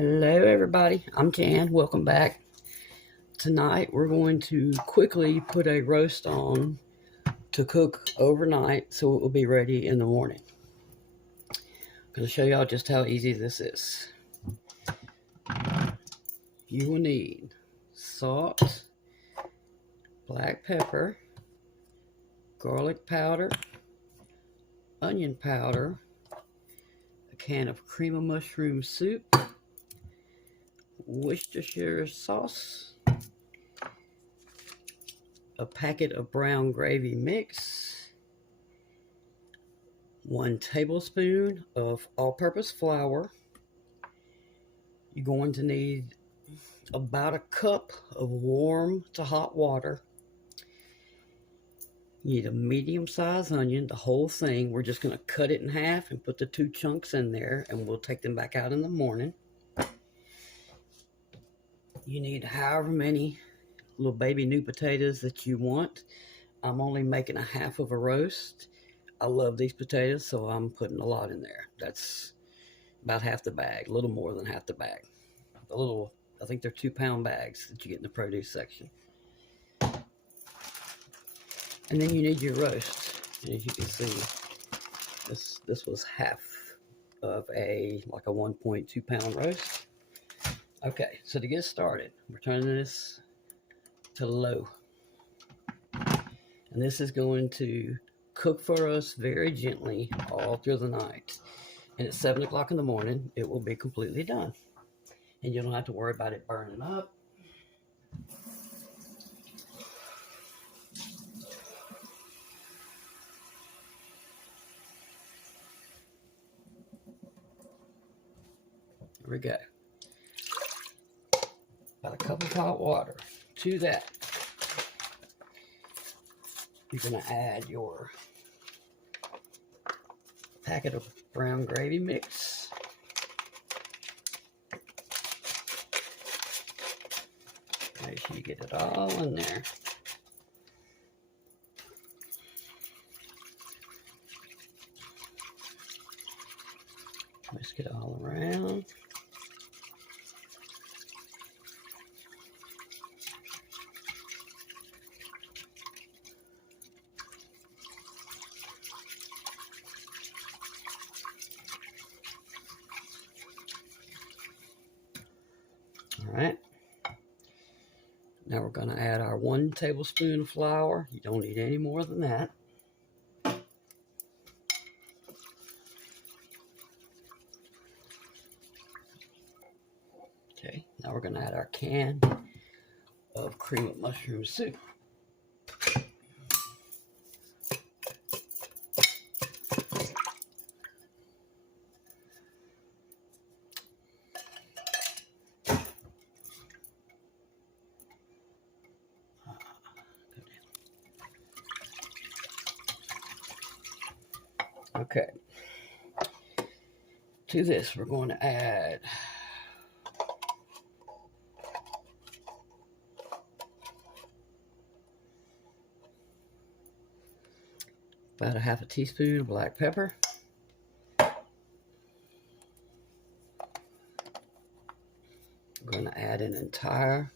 Hello everybody, I'm Jan. Welcome back. Tonight we're going to quickly put a roast on to cook overnight so it will be ready in the morning. I'm going to show y'all just how easy this is. You will need salt, black pepper, garlic powder, onion powder, a can of cream of mushroom soup, Worcestershire sauce, a packet of brown gravy mix, 1 tablespoon of all-purpose flour. You're going to need about a cup of warm to hot water. You need a medium-sized onion, the whole thing. We're just going to cut it in half and put the 2 chunks in there, and we'll take them back out in the morning. You need however many little baby new potatoes that you want. I'm only making a half of a roast. I love these potatoes, so I'm putting a lot in there. That's about half the bag, a little more than half the bag. I think they're 2-pound bags that you get in the produce section. And then you need your roast. And as you can see, this was half of a 1.2 pound roast. Okay, so to get started, we're turning this to low. And this is going to cook for us very gently all through the night. And at 7 o'clock in the morning, it will be completely done. And you don't have to worry about it burning up. Here we go. About a cup of hot water. To that, you're going to add your packet of brown gravy mix. Make sure you get it all in there. Whisk it all around. All right. Now we're going to add our 1 tablespoon of flour. You don't need any more than that. Okay, now we're going to add our can of cream of mushroom soup. Okay, to this we're going to add about a half a teaspoon of black pepper. I'm going to add an entire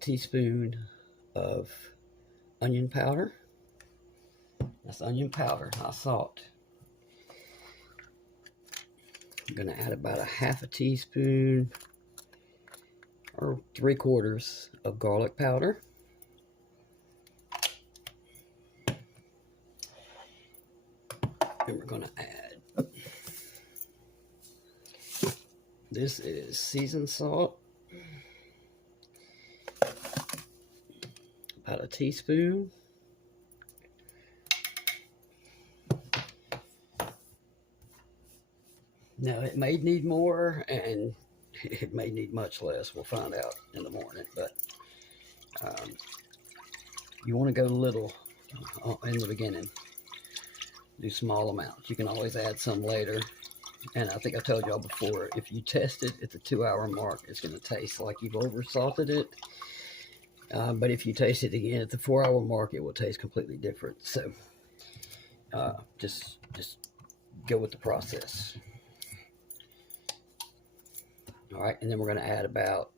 teaspoon of onion powder. That's onion powder, not salt. I'm going to add about a half a teaspoon or 3/4 of garlic powder. And we're going to add, this is seasoned salt, about a teaspoon. Now it may need more and it may need much less. We'll find out in the morning, but you want to go little in the beginning. Do small amounts. You can always add some later. And I think I told y'all before, if you test it at the 2-hour mark, it's going to taste like you've over salted it. But if you taste it again at the 4-hour mark, it will taste completely different. So just go with the process. All right, and then we're going to add about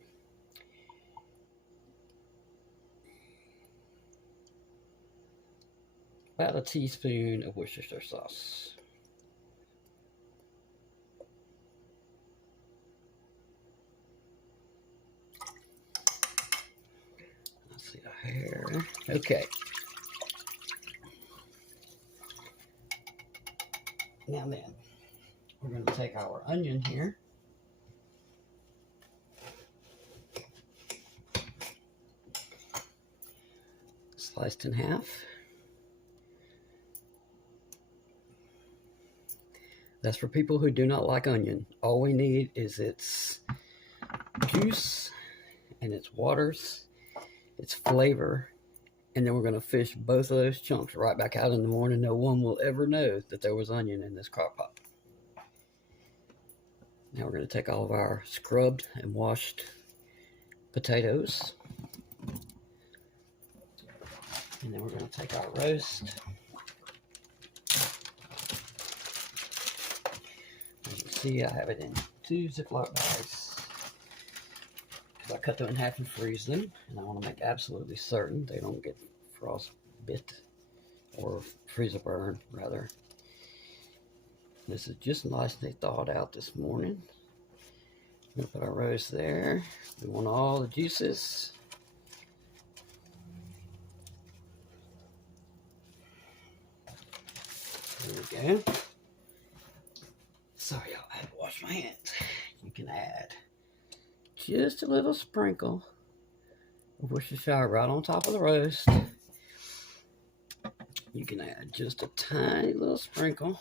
a teaspoon of Worcestershire sauce. Let's see the hair. Okay. Now then, we're going to take our onion here. Sliced in half. That's for people who do not like onion. All we need is its juice and its waters, its flavor, and then we're going to fish both of those chunks right back out in the morning. No one will ever know that there was onion in this crock pot. Now we're going to take all of our scrubbed and washed potatoes, and then we're going to take our roast. As you see, I have it in 2 Ziploc bags. I cut them in half and freeze them, and I want to make absolutely certain they don't get frostbite or freezer burn, rather. This is just nicely thawed out this morning. I'm going to put our roast there. We want all the juices. There we go. Sorry, y'all, I had to wash my hands. You can add just a little sprinkle of Worcestershire right on top of the roast. You can add just a tiny little sprinkle.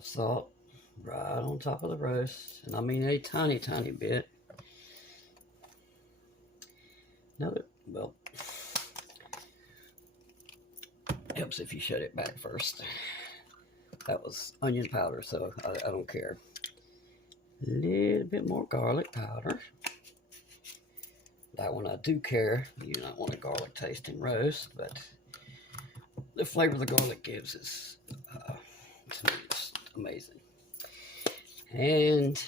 Salt right on top of the roast, and I mean a tiny bit. Well, helps if you shut it back first. That was onion powder, so I don't care. A little bit more garlic powder. That one I do care. You do not want a garlic tasting roast, but the flavor the garlic gives is it's amazing. And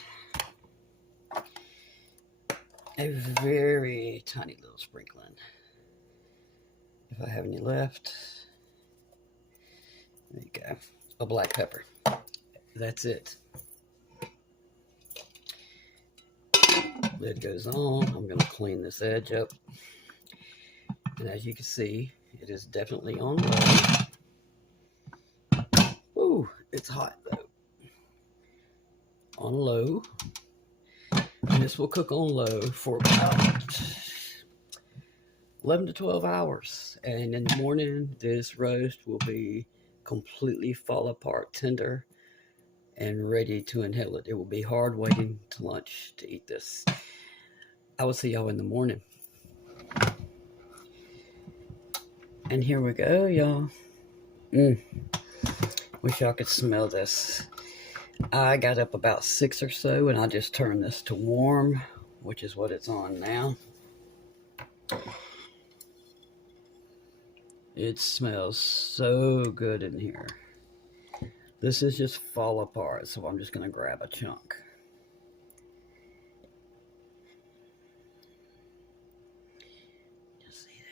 a very tiny little sprinkling, if I have any left. There you go. A black pepper. That's it. Lid goes on. I'm going to clean this edge up. And as you can see, it is definitely on low. Ooh, it's hot though. On low. And this will cook on low for about 11 to 12 hours. And in the morning, this roast will be completely fall apart, tender, and ready to inhale it. It will be hard waiting to lunch to eat this. I will see y'all in the morning. And here we go, y'all. Wish y'all could smell this. I got up about 6 or so, and I just turned this to warm, which is what it's on now. It smells so good in here. This is just fall apart, so I'm just going to grab a chunk. You see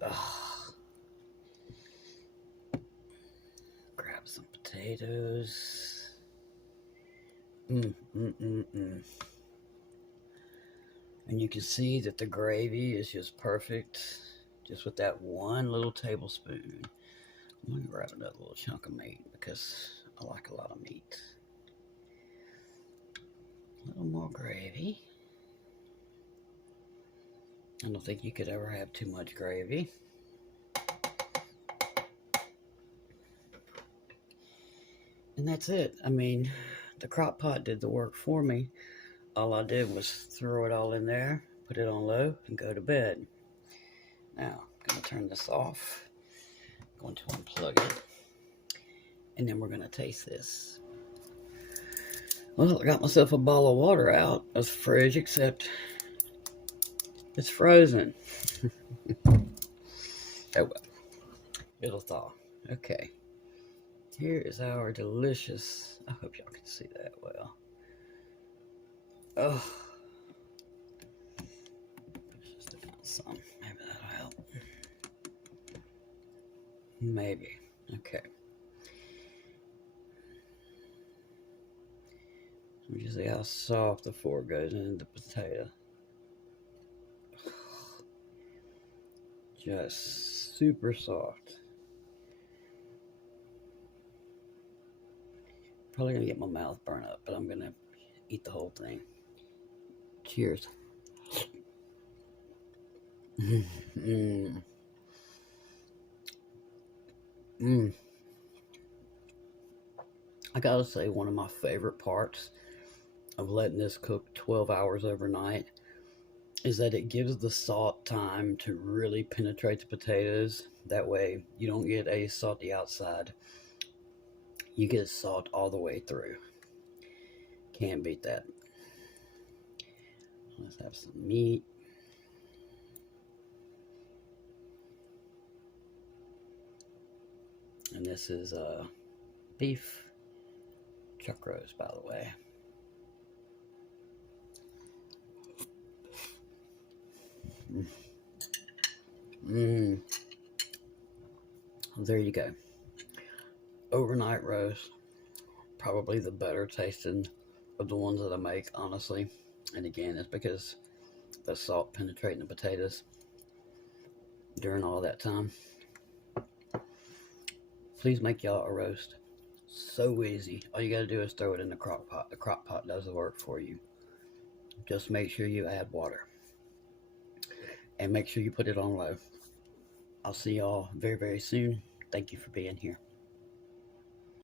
that? Oh. Grab some potatoes. And you can see that the gravy is just perfect, just with that one little tablespoon. I'm going to grab another little chunk of meat because I like a lot of meat. A little more gravy. I don't think you could ever have too much gravy. And that's it. I mean, the crock pot did the work for me. All I did was throw it all in there, put it on low, and go to bed. Now, I'm going to turn this off. I'm going to unplug it. And then we're going to taste this. Well, I got myself a bottle of water out of the fridge, except it's frozen. Oh well. It'll thaw. Okay. Here is our delicious, I hope y'all can see that well. Oh, just some, maybe that'll help. Maybe, okay. You see how soft the fork goes into the potato. Just super soft. Probably gonna get my mouth burned up, but I'm gonna eat the whole thing. Cheers. Mm. Mm. I gotta say, one of my favorite parts of letting this cook 12 hours overnight is that it gives the salt time to really penetrate the potatoes. That way you don't get a salty outside. You get salt all the way through. Can't beat that. Let's have some meat. And this is beef chuck roast, by the way. There you go. Overnight roast. Probably the better tasting of the ones that I make, honestly. And again, it's because the salt penetrating the potatoes during all that time. Please make y'all a roast. So easy. All you gotta do is throw it in the crock pot. The crock pot does the work for you. Just make sure you add water. And make sure you put it on low. I'll see y'all very, very soon. Thank you for being here.